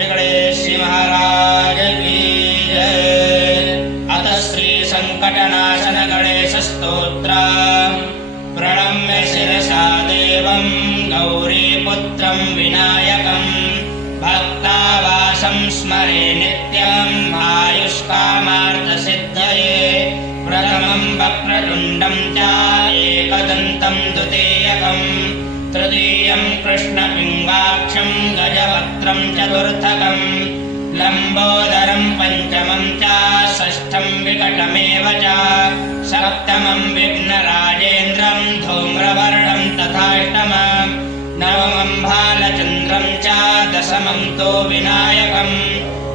गणेश महाराज की जय। अथ श्री संकटनाशन गणेश स्तोत्र। प्रणम्य शिरसा देवं गौरीपुत्रं विनायकं भक्तावासं स्मरे नित्यं आयुष्कामार्थसिद्धये। प्रथमं वक्रतुण्डं च एकदन्तं द्वितीयकं तृतीयं कृष्णपिङ्गाक्षं गजवक्त्रं चतुर्थकं लम्बोदरं पञ्चमं च षष्ठं विकटमेव च सप्तमं विघ्नराजेन्द्रं धूम्रवर्णं तथाष्टमं नवमं भालचन्द्रं च दशमं तु विनायकम्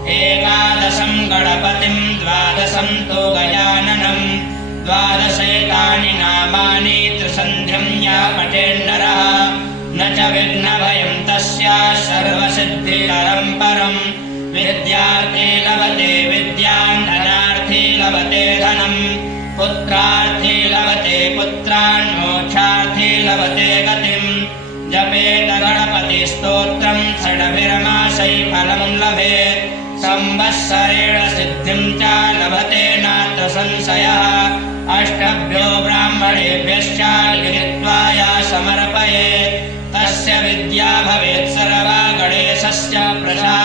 एकादशं गणपतिं द्वादशं तु गजाननं द्वादशैतानि नामानि त्रिसन्ध्यं या पठेन्नरः न च विघ्नभयं तस्य सर्वसिद्धिकरं परं। विद्यार्थी लभते विद्यां धनार्थी लभते धनं पुत्रार्थी लभते पुत्रान् मोक्षार्थी लभते गतिं। जपेत गणपतिस्तोत्रं षड्भिर्मासै फलं लभेत् संवत्सरेण सिद्धिं च लभते नात्र संशयः। अष्टभ्यो ब्राह्मणेभ्यश्च लिखित्वा या समर्पयेत् तस्य विद्या भवेत् सर्वा गणेशस्य प्रसादेन।